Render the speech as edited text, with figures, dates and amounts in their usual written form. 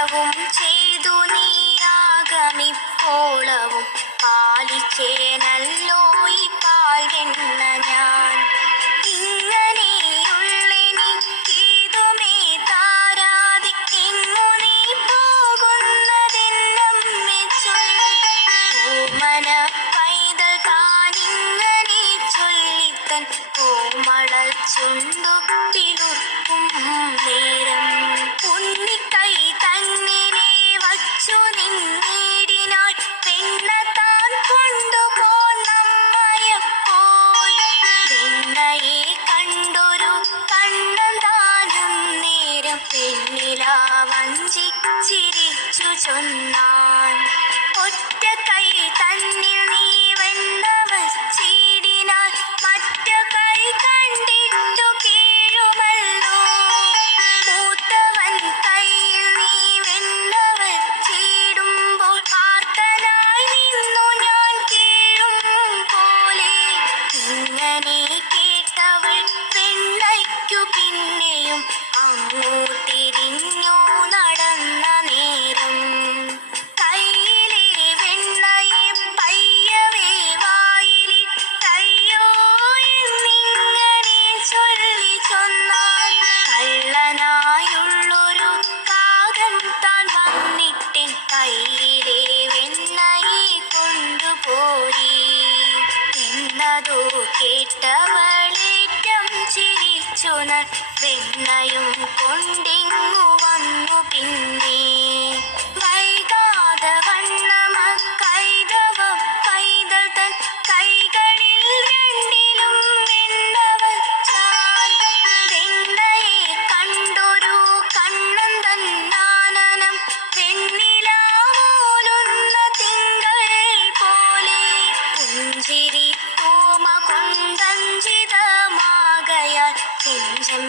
സകലവും ചെയ്തു നീയാകമിപ്പോളവും പാലിച്ചേനല്ലോ ഈ പാൽ വെണ്ണ ഞാൻ. ഇങ്ങനെയുള്ളെനിക്കേതുമേ താരാതിക്കെങ്ങു നീ പോകുന്നതെന്നമ്മേ ചൊല്ലി. ഓമന പൈതൽ താനിങ്ങനെ ചൊല്ലിത്തൻ കോമളച്ചുണ്ടു പിളുർക്കും നേരം ഉണ്ണിക്കൈ തന്നിനെ വച്ചു നിന്നീടിനാൾ വെണ്ണ താൻ കൊണ്ടുപോന്നമ്മയപ്പോൾ. വെണ്ണയെ കണ്ടൊരു കണ്ണൻ താനും നേരം പെണ്ണിലാ വഞ്ചിച്ചിരിച്ചു ചൊന്നാൻ. ഒറ്റ കൈ തന്നിൽ നീ വെണ്ണ വച്ചിടിനാൽ മറ്റ കൈ കണ്ടിട്ടു കീഴുമല്ലോ. മൂത്തവൻ കയ്യിൽ നീ വെണ്ണ വച്ചിടുമ്പോൾ ആർത്തനായി നിന്നു ഞാൻ കീഴും പോലെ. ഇങ്ങനെ കേട്ടവൾ വെണ്ണയ്ക്കു പിന്നെയും അങ്ങോട്ടിരിഞ്ഞു നടന്ന നേരം കയ്യിലെ വെണ്ണയെ പയ്യവേ വായിലിട്ടയ്യോ എന്നിങ്ങനെ ചൊല്ലി ചൊന്നാൽ. കള്ളനായുള്ളൊരു കാകൻ താൻ വന്നിട്ടെൻ കയ്യിലെ വെണ്ണയെ കൊണ്ടുപോയി എന്നതോ കേട്ടവളേറ്റം ചിരിച്ചു വെണ്ണയും കൊണ്ടിങ്ങു വന്നു പിന്നെ. വൈകാതെ വണ്ണമക്കൈതവ പൈതൽ തൻ കൈകളിൽ രണ്ടിലും വെണ്ണ വച്ചാൽ. വെണ്ണയെ കണ്ടൊരു കണ്ണൻ തന്നാനനം വെണ്ണിലാവോലുന്ന തിങ്കൾ പോലെ. പുഞ്ചിരി തോമ കൊണ്ടഞ്ചിതമാകയാൽ നെഞ്ചം